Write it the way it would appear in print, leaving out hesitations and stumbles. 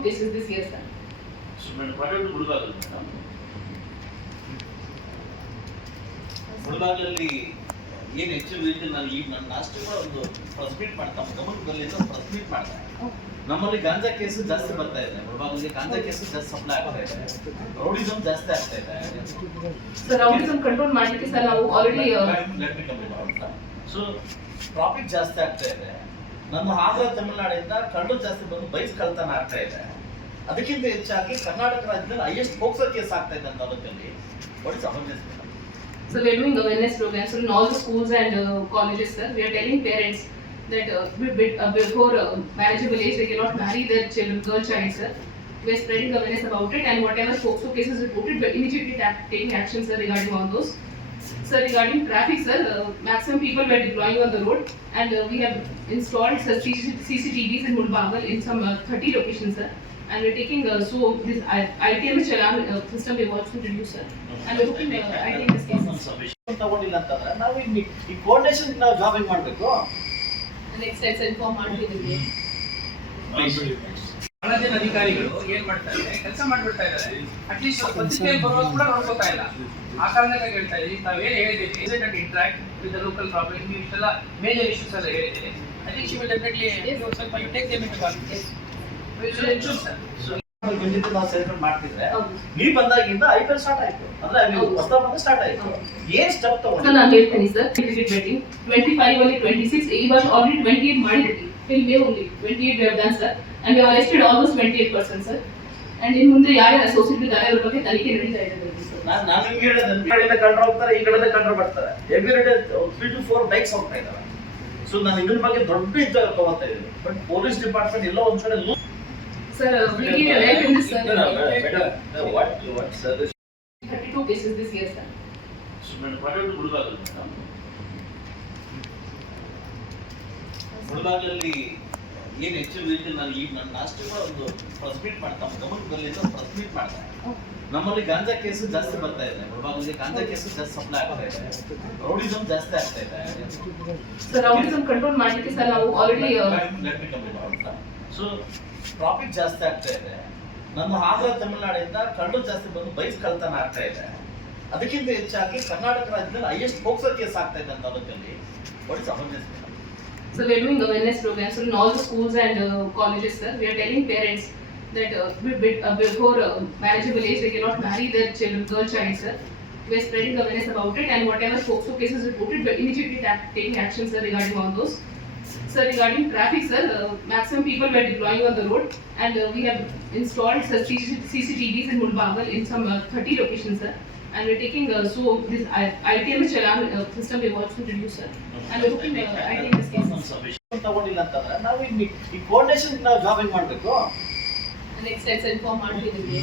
32 cases this year, sir. So, madam, what are the Murugagal, madam? ಮುಳಬಾಗಿಲಲ್ಲಿ ಏನು ಹೆಚ್ಚು ರೀತಿ ನಾನು ಈಗ ನನ್ನ ಲಾಸ್ಟ್ ಕೂಡ ಒಂದು ಪ್ರೆಸ್ ಮೀಟ್ ಮಾಡ್ತಾ ಗಮನದಲ್ಲಿ ಪ್ರೆಸ್ ಮೀಟ್ ಮಾಡ್ತಾ ನಮ್ಮಲ್ಲಿ ಗಾಂಜಾ ಕೇಸು ಜಾಸ್ತಿ ಬರ್ತಾ ಇದೆ. ಮುಳಬಾಗಿಲಿಗೆ ಗಾಂಜಾ ಕೇಸು ಜಾಸ್ತಿ ಸಪ್ಲೈ ಆಗ್ತಾ ಇದೆ, ರೌಡಿಸಮ್ ಜಾಸ್ತಿ ಆಗ್ತಾ ಇದೆ. ಸರ್ ರೌಡಿಸಮ್ ಕಂಟ್ರೋಲ್ ಮಾಡಲಿಕ್ಕೆ ಸರ್ ನಾವು ಆಲ್ರೆಡಿ ಸೊ ಟ್ರಾಫಿಕ್ ಜಾಸ್ತಿ ಆಗ್ತಾ ಇದೆ. ನಮ್ಮ ಆಂಧ್ರ ತಮಿಳುನಾಡಿಂದ ಕಳ್ಳರು ಜಾಸ್ತಿ ಬಂದು ಬೈಕ್ ಕಳ್ತನ ಆಗ್ತಾ ಇದೆ. ಅದಕ್ಕಿಂತ ಹೆಚ್ಚಾಗಿ ಕರ್ನಾಟಕ ರಾಜ್ಯದಲ್ಲಿ ಹೈಯೆಸ್ಟ್ ಪೋಕ್ಸೋ ಕೇಸ್ ಆಗ್ತಾ ಇದೆ ಅಂತ ಅದರಲ್ಲಿ ಒಳ್ಳೆ ಸಮಸ್ಯೆ. So we are doing awareness programs so in all the schools and colleges, sir. We are telling parents that before marriageable age they cannot marry their children, girl child, sir. We are spreading awareness about it, and whatever POCSO cases reported, we are immediately taking action, sir, regarding all those. Sir, regarding traffic, sir, maximum people were deploying on the road, and we have installed CCTVs in Mulbagal in some 30 locations, sir. And we're taking so this ITM Chalan system we want to introduce, sir. And we're hoping ITM this case. ತಗೊಂಡಿಲ್ಲ ಅಂತಂದ್ರೆ ನಾವು ಈ coordination ನಾವು job ಹೆಂಗ್ ಮಾಡಬೇಕು? Next time inform ಮಾಡ್ತಿದ್ದೀವಿ. ಕಾಲೇಜಿನ ಅಧಿಕಾರಿಗಳು ಏನ್ ಮಾಡ್ತಾರೆ, ಕೆಲಸ ಮಾಡ್ಬಿಡ್ತಾ ಇದ್ದಾರೆ. ಅಟ್ಲೀಸ್ಟ್ ಪತ್ರಿಕೆಯಲ್ಲಿ ಬರೋದು ಕೂಡ ನೋಡ್ಕೋತಾ ಇಲ್ಲ. ಆ ಕಾರಣಕ್ಕಾಗಿ ಹೇಳ್ತಾ ಇದ್ದೀವಿ, ತಾವೇನು ಹೇಳಿದ್ದೀವಿ and interact with the local problem, ಇಷ್ಟೆಲ್ಲ ಮೇಜರ್ ಇಶ್ಯೂಸ್ ಎಲ್ಲ ಹೇಳಿದ್ದೀವಿ. I think she will definitely ಸ್ವಲ್ಪ ಯು ಟೇಕ್ ದೆಮ್ ಇಂಟು ನಾವು ಸೆಲೆಬ್ರೇಟ್ ಮಾಡ್ತಿದ್ರೆ ನೀವು ಬಂದಾಗಿಂದ ಐಪಿಎಲ್ ಸ್ಟಾರ್ಟ್ ಆಯ್ತು, ಅಂದ್ರೆ ಹೊಸ ಬಂದ ಸ್ಟಾರ್ಟ್ ಆಯ್ತು. ಏನ್ ಸ್ಟೆಪ್ ತಗೊಂಡ್ರೆ ನಾನು ಹೇಳ್ತೀನಿ ಸರ್, ಟಿಕೆಟ್ ವೇಟಿಂಗ್ 25 only 26 ಈ ವರ್ಷ ಆಲ್ರೆಡಿ 28 ಮಾಡಿದ್ವಿ. till May only 28 we have done, sir, and we have arrested almost 28%, sir. and in ಮುಂದೆ ಯಾರ್ಯಾರು ಅಸೋಸಿಯೇಟ್ ಇದ್ದಾರೆ ಅದರ ಬಗ್ಗೆ ತನಿಖೆ ನಡೀತಾ ಇದೆ ಸರ್. ನಾನು ನಿಮ್ಗೆ ಹೇಳಿದೆ, ಈ ಕಡೆಯಿಂದ ಕಂಟ್ರೋಲ್ ಹೋಗ್ತಾರೆ, ಈ ಕಡೆಯಿಂದ ಕಂಟ್ರೋಲ್ ಬರ್ತಾರೆ. ಎವ್ರಿ ಡೇ 3 to 4 ಬೈಕ್ಸ್ ಹೋಗ್ತಾ ಇದ್ದಾರೆ. ಸೊ ನಾನು ಇದ್ರ ಬಗ್ಗೆ ದೊಡ್ಡ ಇದ್ದಾಗ ತಗೋತಾ ಇದ್ದೀನಿ. ಬಟ್ ಪೊಲೀಸ್ ಡಿಪಾರ್ಟ್ಮೆಂಟ್ ಎಲ್ಲ ಒಂದ್ ಕಡೆ sir, we need a help in this, sir. what service 32 cases this year, sir. So, madam, what are the Murugagal, madam? ಮುಳಬಾಗಿಲಲ್ಲಿ ಏನು ಹೆಚ್ಚು ರೀತಿ ನಾನು ಈಗ ನನ್ನ ಲಾಸ್ಟ್ ಕೂಡ ಒಂದು ಪ್ರೆಸ್ ಮೀಟ್ ಮಾಡ್ತಾ ಗಮನದಲ್ಲಿ ಪ್ರೆಸ್ ಮೀಟ್ ಮಾಡ್ತಾ ನಮ್ಮಲ್ಲಿ ಗಾಂಜಾ ಕೇಸು ಜಾಸ್ತಿ ಬರ್ತಾ ಇದೆ. ಮುಳಬಾಗಿಲಿಗೆ ಗಾಂಜಾ ಕೇಸು ಜಾಸ್ತಿ ಸಪ್ಲೈ ಆಗ್ತಾ ಇದೆ, ರೌಡಿಸಮ್ ಜಾಸ್ತಿ ಆಗ್ತಾ ಇದೆ. ಸರ್ ರೌಡಿಸಮ್ ಕಂಟ್ರೋಲ್ ಮಾಡಲಿಕ್ಕೆ ಸರ್ ನಾವು ಆಲ್ರೆಡಿ ಸೊ ಟ್ರಾಫಿಕ್ ಜಾಸ್ತಿ ಆಗ್ತಾ ಇದೆ. ನಮ್ಮ ಆಂಧ್ರ ತಮಿಳುನಾಡಿಂದ ಕಳ್ಳರು ಜಾಸ್ತಿ ಬಂದು ಬೈಕ್ ಕಳ್ತನ ಆಗ್ತಾ ಇದೆ. ಅದಕ್ಕಿಂತ ಹೆಚ್ಚಾಗಿ ಕರ್ನಾಟಕ ರಾಜ್ಯದಲ್ಲಿ ಹೈಯೆಸ್ಟ್ ಪೋಕ್ಸೋ ಕೇಸ್ ಆಗ್ತಾ ಇದೆ ಅಂತ ಅದರಲ್ಲಿ ಒಳ್ಳೆ ಸಮಸ್ಯೆ. So we are doing awareness programs so in all the schools and colleges, sir. We are telling parents that before marriageable age they cannot marry their children, girl child, sir. We are spreading awareness about it, and whatever POCSO cases reported, we are immediately taking action, sir, regarding all those. Sir, regarding traffic, sir, maximum people were deploying on the road, and we have installed CCTVs in Mulbagal in some 30 locations, sir. And we're taking so this ITM Chalan system we want to introduce, sir. And we're hoping ITM this case. ತಗೊಂಡಿಲ್ಲ ಅಂತಂದ್ರೆ ನಾವು ಈ coordination ನಾವು job ಹೆಂಗ್ ಮಾಡಬೇಕು? Next time inform ಮಾಡ್ತಿದ್ದೀವಿ.